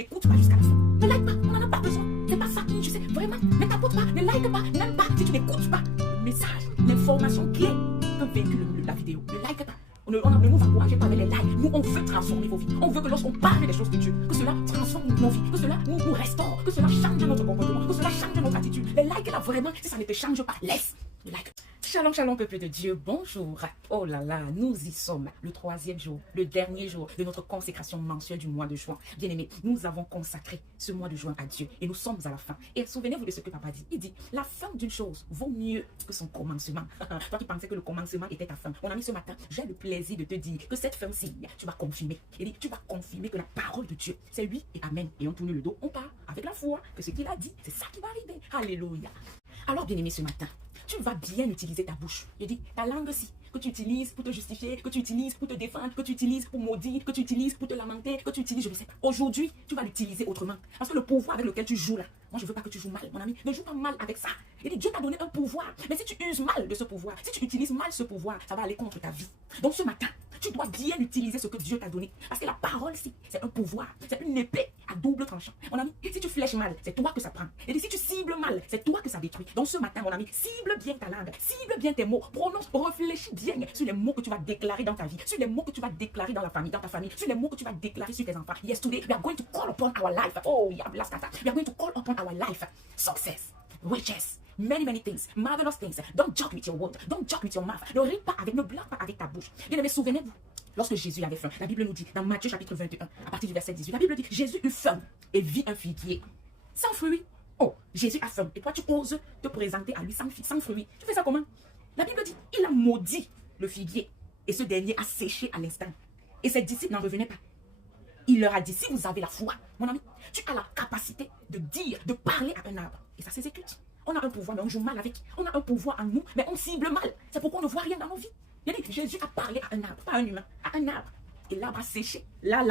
Écoute pas jusqu'à la fin. Ne like pas, on n'en a pas besoin. C'est pas ça qui, tu sais, vraiment. Ne tapote pas, ne like pas, n'aime pas. Si tu n'écoutes pas le message, l'information clé que véhicule la vidéo, ne like pas. Ne nous encouragez pas avec les likes. Nous, on veut transformer vos vies. On veut que lorsqu'on parle des choses de Dieu, que cela transforme nos vies, que cela nous restaure, que cela change notre comportement, que cela change notre attitude. Les likes là, vraiment, si ça ne te change pas, laisse le like. Shalom, shalom, peuple de Dieu, bonjour. Oh là là, nous y sommes, le 3e jour, le dernier jour de notre consécration mensuelle du mois de juin. Bien-aimés, nous avons consacré ce mois de juin à Dieu et nous sommes à la fin. Et souvenez-vous de ce que papa dit. Il dit, la fin d'une chose vaut mieux que son commencement. Toi qui pensais que le commencement était ta fin. Mon ami, ce matin, j'ai le plaisir de te dire que cette fin-ci, tu vas confirmer. Il dit, tu vas confirmer que la parole de Dieu, c'est oui et amen. Et on tourne le dos, on part avec la foi, que ce qu'il a dit, c'est ça qui va arriver. Alléluia. Alors, bien-aimé, ce matin, tu vas bien utiliser ta bouche. Je dis, ta langue aussi, que tu utilises pour te justifier, que tu utilises pour te défendre, que tu utilises pour maudire, que tu utilises pour te lamenter, que tu utilises, je ne sais pas. Aujourd'hui, tu vas l'utiliser autrement. Parce que le pouvoir avec lequel tu joues là, moi je ne veux pas que tu joues mal, mon ami. Ne joue pas mal avec ça. Il dit, Dieu t'a donné un pouvoir. Mais si tu uses mal de ce pouvoir, si tu utilises mal ce pouvoir, ça va aller contre ta vie. Donc ce matin, tu dois bien utiliser ce que Dieu t'a donné. Parce que la parole, c'est un pouvoir. C'est une épée à double tranchant. Mon ami, si tu flèches mal, c'est toi que ça prend. Et si tu cibles mal, c'est toi que ça détruit. Donc ce matin, mon ami, cible bien ta langue. Cible bien tes mots. Prononce, réfléchis bien sur les mots que tu vas déclarer dans ta vie. Sur les mots que tu vas déclarer dans la famille, dans ta famille. Sur les mots que tu vas déclarer sur tes enfants. Yes, today, we are going to call upon our life. Oh, yeah, blast that. We are going to call upon our life. Success, riches, many things, marvelous things. Don't joke with your word. Don't joke with your mouth. Ne blague pas avec ta bouche. Bien aimé, souvenez-vous. Lorsque Jésus avait faim, la Bible nous dit, dans Matthieu chapitre 21, à partir du verset 18, la Bible dit, Jésus eut faim et vit un figuier sans fruits. Oh, Jésus a faim et toi tu oses te présenter à lui sans fruits. Tu fais ça comment? La Bible dit, il a maudit le figuier et ce dernier a séché à l'instant. Et ses disciples n'en revenaient pas. Il leur a dit, si vous avez la foi, mon ami, tu as la capacité de dire, de parler à un arbre. Et ça s'exécute. On a un pouvoir, mais on joue mal avec. On a un pouvoir en nous, mais on cible mal. C'est pourquoi on ne voit rien dans nos vies. Il a dit, Jésus a parlé à un arbre, pas à un humain, à un arbre. Et l'arbre a séché, là,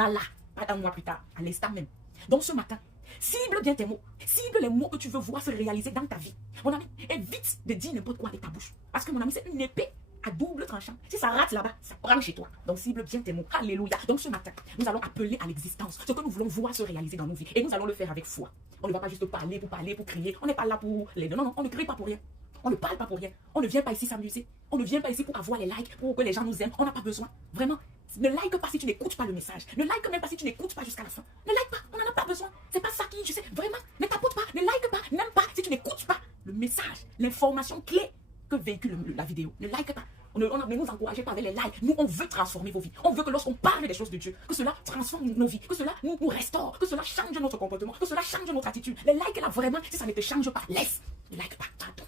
pas un mois plus tard, à l'instant même. Donc ce matin, cible bien tes mots. Cible les mots que tu veux voir se réaliser dans ta vie. Mon ami, évite de dire n'importe quoi avec ta bouche. Parce que mon ami, c'est une épée à double tranchant. Si ça rate là-bas, ça prend chez toi. Donc cible bien tes mots. Alléluia. Donc ce matin, nous allons appeler à l'existence ce que nous voulons voir se réaliser dans nos vies. Et nous allons le faire avec foi. On ne va pas juste parler, pour crier. On n'est pas là pour les... Non, on ne crie pas pour rien. On ne parle pas pour rien. On ne vient pas ici s'amuser. On ne vient pas ici pour avoir les likes, pour que les gens nous aiment. On n'a pas besoin. Vraiment. Ne like pas si tu n'écoutes pas le message. Ne like même pas si tu n'écoutes pas jusqu'à la fin. Ne like pas. On n'en a pas besoin. C'est pas ça qui, tu sais, vraiment. Ne tapote pas. Ne like pas. N'aime pas si tu n'écoutes pas le message, l'information clé que véhicule la vidéo. Ne like pas. Ne nous encouragez pas avec les likes. Nous, on veut transformer vos vies. On veut que lorsqu'on parle des choses de Dieu, que cela transforme nos vies, que cela nous restaure, que cela change notre comportement, que cela change notre attitude. Les likes là, vraiment, si ça ne te change pas, laisse. Ne like pas. Pardon.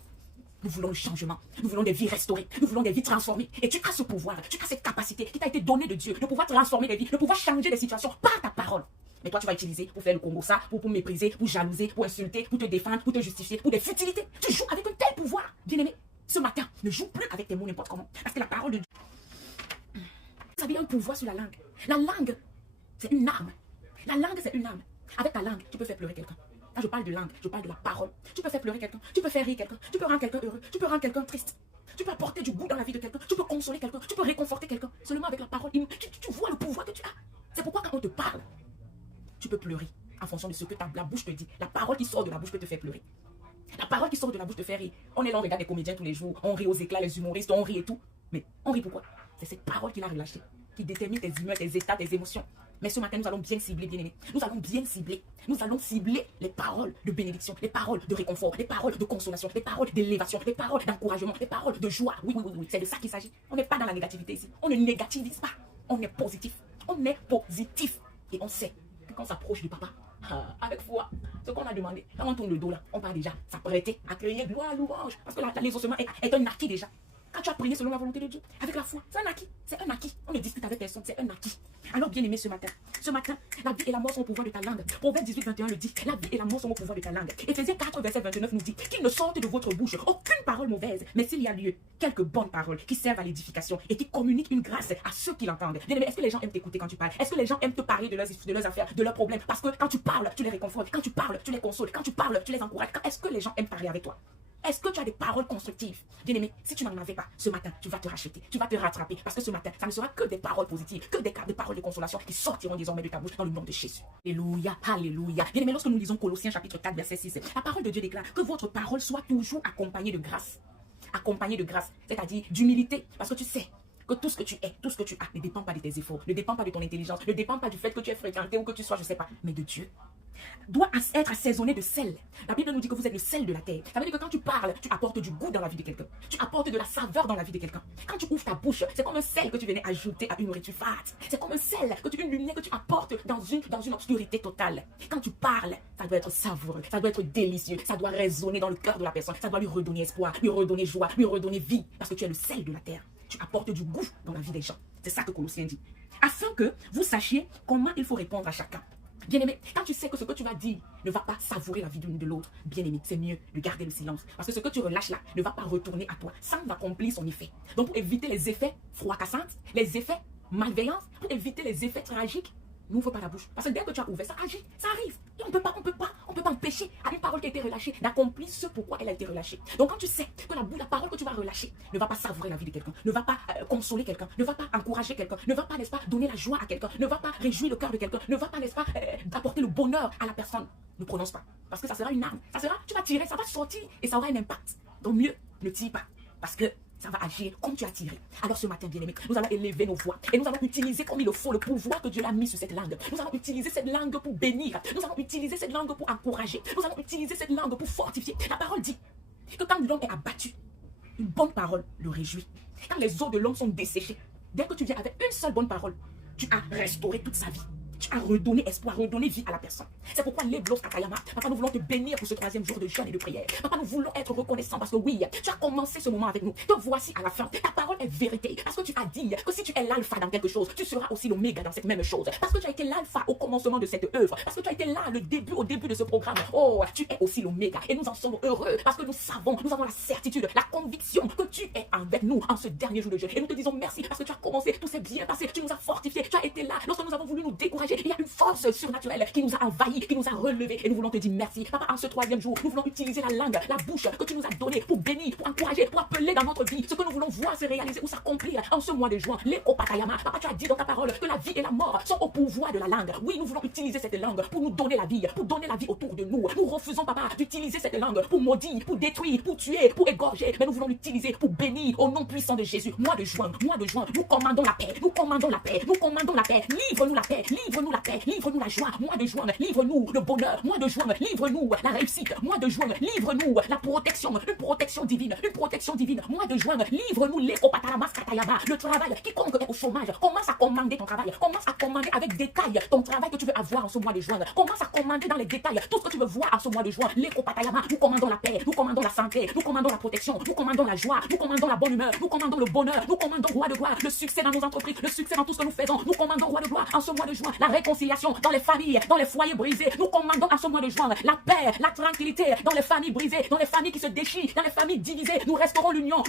Nous voulons le changement. Nous voulons des vies restaurées. Nous voulons des vies transformées. Et tu as ce pouvoir, tu as cette capacité qui t'a été donnée de Dieu, de pouvoir transformer des vies, de pouvoir changer des situations par ta parole. Mais toi, tu vas utiliser pour faire le Congo ça, pour mépriser, pour jalouser, pour insulter, pour te défendre, pour te justifier, pour des futilités. Tu joues avec un tel pouvoir. Bien-aimé, ce matin, ne joue plus avec tes mots n'importe comment. Parce que la parole de Dieu, vous avez un pouvoir sur la langue. La langue, c'est une arme. La langue, c'est une arme. Avec ta langue, tu peux faire pleurer quelqu'un. Quand je parle de langue, je parle de la parole. Tu peux faire pleurer quelqu'un, tu peux faire rire quelqu'un, tu peux rendre quelqu'un heureux, tu peux rendre quelqu'un triste. Tu peux apporter du goût dans la vie de quelqu'un, tu peux consoler quelqu'un, tu peux réconforter quelqu'un. Seulement avec la parole, tu vois le pouvoir que tu as. C'est pourquoi quand on te parle, tu peux pleurer en fonction de ce que la bouche te dit. La parole qui sort de la bouche peut te faire pleurer. La parole qui sort de la bouche te fait rire. On est là, on regarde des comédiens tous les jours, on rit aux éclats, les humoristes, on rit et tout. Mais on rit pourquoi? C'est cette parole qu'il a relâchée, qui détermine tes humeurs, tes états, tes émotions. Mais ce matin, nous allons bien cibler, bien aimés. Nous allons bien cibler. Nous allons cibler les paroles de bénédiction, les paroles de réconfort, les paroles de consolation, les paroles d'élévation, les paroles d'encouragement, les paroles de joie. Oui. C'est de ça qu'il s'agit. On n'est pas dans la négativité ici. On ne négativise pas. On est positif. On est positif. Et on sait que quand on s'approche du papa, avec foi, ce qu'on a demandé, quand on tourne le dos là, on part déjà s'apprêter à crier gloire, louange. Parce que l'exaucement est un acquis déjà. Quand tu as prié selon la volonté de Dieu, avec la foi, c'est un acquis. C'est un acquis. On ne discute avec personne, c'est un acquis. Alors bien aimé ce matin, la vie et la mort sont au pouvoir de ta langue. Proverbe 18, 21 le dit, la vie et la mort sont au pouvoir de ta langue. Éphésiens 4, verset 29 nous dit, qu'il ne sorte de votre bouche aucune parole mauvaise, mais s'il y a lieu, quelques bonnes paroles qui servent à l'édification et qui communiquent une grâce à ceux qui l'entendent. Bien aimé, est-ce que les gens aiment t'écouter quand tu parles? Est-ce que les gens aiment te parler de leurs affaires, de leurs problèmes? Parce que quand tu parles, tu les réconfortes. Quand tu parles, tu les consoles. Quand tu parles, tu les encourages. Est-ce que les gens aiment parler avec toi? Est-ce que tu as des paroles constructives? Bien-aimé, si tu n'en avais pas, ce matin, tu vas te racheter, tu vas te rattraper. Parce que ce matin, ça ne sera que des paroles positives, que des paroles de consolation qui sortiront désormais de ta bouche dans le nom de Jésus. Alléluia, alléluia. Bien-aimé, lorsque nous lisons Colossiens chapitre 4, verset 6, la parole de Dieu déclare que votre parole soit toujours accompagnée de grâce. Accompagnée de grâce, c'est-à-dire d'humilité. Parce que tu sais que tout ce que tu es, tout ce que tu as ne dépend pas de tes efforts, ne dépend pas de ton intelligence, ne dépend pas du fait que tu es fréquenté ou que tu sois, je ne sais pas, mais de Dieu. Doit être assaisonné de sel. La Bible nous dit que vous êtes le sel de la terre. Ça veut dire que quand tu parles, tu apportes du goût dans la vie de quelqu'un. Tu apportes de la saveur dans la vie de quelqu'un. Quand tu ouvres ta bouche, c'est comme un sel que tu venais ajouter à une nourriture fade. C'est comme un sel, une lumière que tu apportes dans une obscurité totale. Quand tu parles, ça doit être savoureux, ça doit être délicieux, ça doit résonner dans le cœur de la personne. Ça doit lui redonner espoir, lui redonner joie, lui redonner vie. Parce que tu es le sel de la terre. Tu apportes du goût dans la vie des gens. C'est ça que Colossiens dit. Afin que vous sachiez comment il faut répondre à chacun. Bien-aimé, quand tu sais que ce que tu vas dire ne va pas savourer la vie de l'une de l'autre, bien-aimé, c'est mieux de garder le silence. Parce que ce que tu relâches là ne va pas retourner à toi sans accomplir son effet. Donc pour éviter les effets fracassants, les effets malveillants, pour éviter les effets tragiques, n'ouvre pas la bouche. Parce que dès que tu as ouvert, ça agit, ça arrive. Et on ne peut pas empêcher à une parole qui a été relâchée d'accomplir ce pourquoi elle a été relâchée. Donc quand tu sais que la parole que tu vas relâcher ne va pas savourer la vie de quelqu'un, ne va pas consoler quelqu'un, ne va pas encourager quelqu'un, ne va pas, n'est-ce pas, donner la joie à quelqu'un, ne va pas réjouir le cœur de quelqu'un, ne va pas, n'est-ce pas, apporter le bonheur à la personne, ne prononce pas. Parce que ça sera une arme. Ça sera, tu vas tirer, ça va sortir et ça aura un impact. Donc mieux, ne tire pas. Parce que ça va agir comme tu as tiré. Alors ce matin, bien-aimé, nous allons élever nos voix et nous allons utiliser comme il le faut le pouvoir que Dieu a mis sur cette langue. Nous allons utiliser cette langue pour bénir. Nous allons utiliser cette langue pour encourager. Nous allons utiliser cette langue pour fortifier. La parole dit que quand l'homme est abattu, une bonne parole le réjouit. Quand les os de l'homme sont desséchés, dès que tu viens avec une seule bonne parole, tu as restauré toute sa vie. Tu as redonné espoir, redonné vie à la personne. C'est pourquoi les Blos Katayama, papa, nous voulons te bénir pour ce 3e jour de jeûne et de prière. Papa, nous voulons être reconnaissants parce que oui, tu as commencé ce moment avec nous. Te voici à la fin. Ta parole est vérité. Parce que tu as dit que si tu es l'alpha dans quelque chose, tu seras aussi l'oméga dans cette même chose. Parce que tu as été l'alpha au commencement de cette œuvre. Parce que tu as été là au début de ce programme. Oh, tu es aussi l'oméga. Et nous en sommes heureux parce que nous savons, nous avons la certitude, la conviction que tu es avec nous en ce dernier jour de jeûne. Et nous te disons merci parce que tu as commencé, tout s'est bien passé, tu nous as fortifiés, tu as été là. Lorsque nous avons voulu nous décourager, il y a une force surnaturelle qui nous a envahis, qui nous a relevés. Et nous voulons te dire merci. Papa, en ce 3e jour, nous voulons utiliser la langue, la bouche que tu nous as donnée pour bénir, pour encourager, pour appeler dans notre vie ce que nous voulons voir se réaliser ou s'accomplir en ce mois de juin. L'éco-patayama. Papa, tu as dit dans ta parole que la vie et la mort sont au pouvoir de la langue. Oui, nous voulons utiliser cette langue pour nous donner la vie, pour donner la vie autour de nous. Nous refusons, papa, d'utiliser cette langue pour maudire, pour détruire, pour tuer, pour égorger. Mais nous voulons l'utiliser pour bénir au nom puissant de Jésus. Mois de juin, nous commandons la paix, nous commandons la paix, nous commandons la paix. Livre-nous la paix, livre-nous la paix, livre-nous la joie. Mois de juin, livre-nous le bonheur. Mois de juin, livre-nous la réussite. Mois de juin, livre-nous la protection, une protection divine, une protection divine. Mois de juin, livre-nous le travail. Quiconque est au chômage, commence à commander ton travail. Commence à commander avec détail ton travail que tu veux avoir en ce mois de juin. Commence à commander dans les détails tout ce que tu veux voir en ce mois de juin. Nous commandons la paix, nous commandons la santé, nous commandons la protection, nous commandons la joie, nous commandons la bonne humeur, nous commandons le bonheur, nous commandons roi de gloire, le succès dans nos entreprises, le succès dans tout ce que nous faisons. Nous commandons roi de gloire en ce mois de juin, la réconciliation dans les familles, dans les foyers brisés. Nous commandons en ce mois de juin la paix, la tranquillité dans les familles brisées, dans les familles qui se déchirent, dans les familles divisées. Nous restaurons l'union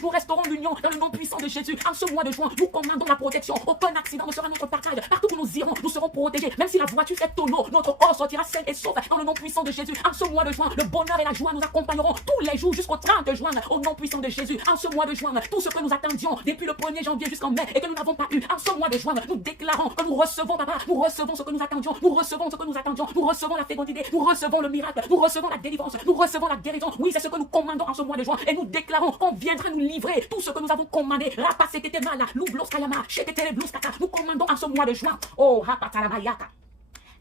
dans le nom puissant de Jésus. En ce mois de juin, nous commandons la protection. Aucun accident ne sera notre partage. Partout où nous irons, nous serons protégés. Même si la voiture fait tonneau, notre corps sortira sain et sauf dans le nom puissant de Jésus. En ce mois de juin, le bonheur et la joie nous accompagneront tous les jours jusqu'au 30 juin au nom puissant de Jésus. En ce mois de juin, tout ce que nous attendions depuis le 1er janvier jusqu'en mai et que nous n'avons pas eu, en ce mois de juin, nous déclarons que nous recevons, papa, nous recevons ce que nous attendions, nous recevons ce que nous attendions, nous recevons la fécondité, nous recevons le miracle, nous recevons la délivrance, nous recevons la guérison. Oui, c'est ce que nous commandons en ce mois de juin et nous déclarons qu'on viendra nous livrer tout ce que nous avons commandé. Nous commandons en ce mois de juin. Oh,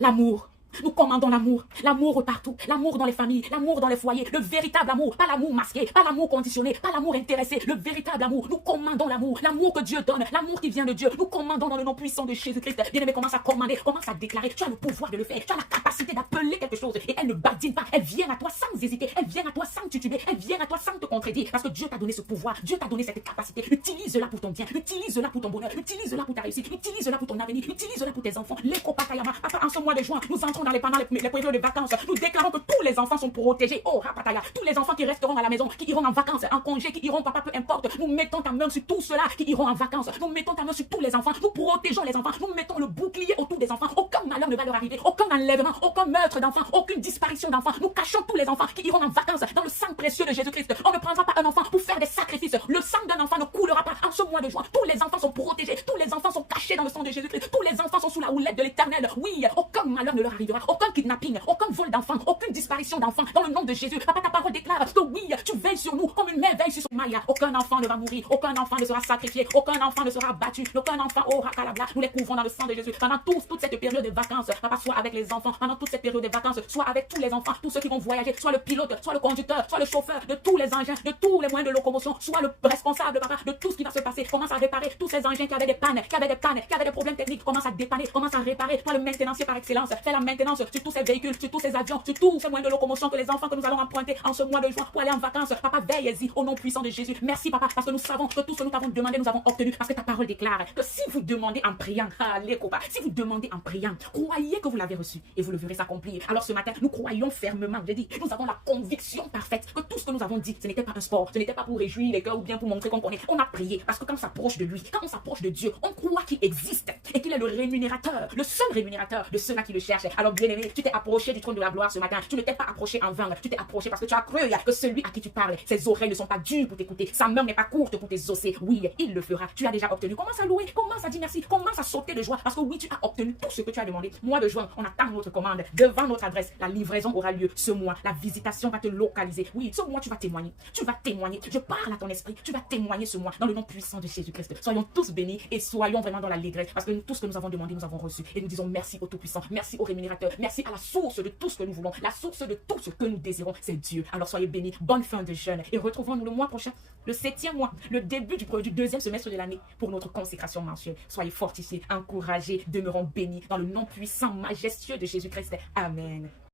l'amour. Nous commandons l'amour, l'amour partout, l'amour dans les familles, l'amour dans les foyers, le véritable amour, pas l'amour masqué, pas l'amour conditionné, pas l'amour intéressé, le véritable amour. Nous commandons l'amour que Dieu donne, l'amour qui vient de Dieu. Nous commandons dans le nom puissant de Jésus-Christ. Bien-aimé, commence à commander, commence à déclarer. Tu as le pouvoir de le faire, tu as la capacité d'appeler quelque chose et elle ne badine pas. Elle vient à toi sans hésiter, elle vient à toi sans tituber, elle vient à toi sans te contredire parce que Dieu t'a donné ce pouvoir, Dieu t'a donné cette capacité. Utilise-la pour ton bien, utilise-la pour ton bonheur, utilise-la pour ta réussite, utilise-la pour ton avenir, utilise-la pour tes enfants. Papa, en ce mois de juin, nous entrons entrons dans les périodes de vacances. Nous déclarons que tous les enfants sont protégés. Oh, Rapataya, tous les enfants qui resteront à la maison, qui iront en vacances, en congé, qui iront, papa, peu importe. Nous mettons ta main sur tous ceux-là qui iront en vacances. Nous mettons ta main sur tous les enfants. Nous protégeons les enfants. Nous mettons le bouclier autour des enfants. Aucun malheur ne va leur arriver. Aucun enlèvement, aucun meurtre d'enfants, aucune disparition d'enfants. Nous cachons tous les enfants qui iront en vacances dans le sang précieux de Jésus-Christ. On ne prendra pas un enfant pour faire des sacrifices. Le sang d'un enfant ne coulera pas en ce mois de juin. Tous les enfants sont protégés. Tous les enfants sont cachés dans le sang de Jésus-Christ. Tous les enfants sont sous la houlette de l'Éternel. Oui, aucun malheur ne leur arrivera. Aucun kidnapping, aucun vol d'enfants, aucune disparition d'enfants. Dans le nom de Jésus, papa, ta parole déclare que oui, tu veilles sur nous comme une mère veille sur son maïa. Aucun enfant ne va mourir. Aucun enfant ne sera sacrifié. Aucun enfant ne sera battu. Aucun enfant, oh, rakalabla, nous les couvrons dans le sang de Jésus. Pendant toute cette période de vacances, papa, soit avec les enfants. Pendant toute cette période de vacances, soit avec tous les enfants, tous ceux qui vont voyager, soit le pilote, soit le conducteur, soit le chauffeur de tous les engins, de tous les moyens de locomotion, soit le responsable, papa, de tout ce qui va se passer. Commence à réparer tous ces engins qui avaient des pannes, qui avaient des problèmes techniques. Commence à dépanner, commence à réparer. Toi, le maintenancier par excellence, fais la maintenance sur tous ces véhicules, sur tous ces avions, sur tous ces moyens de locomotion que les enfants que nous allons emprunter en ce mois de juin pour aller en vacances. Papa, veille-y au nom puissant de Jésus. Merci, papa, parce que nous savons que tout ce que nous t'avons demandé, nous avons obtenu. Parce que ta parole déclare que si vous demandez en priant, allez, copain, si vous demandez en priant, croyez que vous l'avez reçu et vous le verrez s'accomplir. Alors ce matin, nous croyons fermement, j'ai dit, nous avons la conviction parfaite que tout ce que nous avons dit, ce n'était pas un sport, ce n'était pas pour réjouir les cœurs ou bien pour montrer qu'on connaît. On a prié parce que quand on s'approche de lui, quand on s'approche de Dieu, on croit qu'il existe et qu'il est le rémunérateur, le seul rémunérateur de ceux-là qui le cherchent. Alors bien aimé, tu t'es approché du trône de la gloire ce matin. Tu ne t'es pas approché en vain, tu t'es approché parce que tu as cru que celui à qui tu parles, ses oreilles ne sont pas dures pour t'écouter, sa main n'est pas courte pour t'exaucer. Oui, il le fera. Tu as déjà obtenu. Commence à louer, commence à dire merci, commence à sauter de joie parce que oui, tu as obtenu tout ce que tu as demandé. Mois de juin, on attend notre commande devant notre adresse. La livraison aura lieu ce mois. La visitation va te localiser. Oui, ce mois, tu vas témoigner. Tu vas témoigner. Je parle à ton esprit. Tu vas témoigner ce mois dans le nom puissant de Jésus-Christ. Soyons tous bénis et soyons vraiment dans l'allégresse parce que tout ce que nous avons demandé, nous avons reçu. Et nous disons merci au Tout-Puissant. Merci au rémunérateur. Merci à la source de tout ce que nous voulons. La source de tout ce que nous désirons, c'est Dieu. Alors soyez bénis. Bonne fin de jeûne. Et retrouvons-nous le mois prochain, le 7e mois, le début du deuxième semestre de l'année pour notre consécration mensuelle. Soyez fortifiés, encouragés, demeurons bénis dans le nom puissant, majestueux de Jésus-Christ. Amen.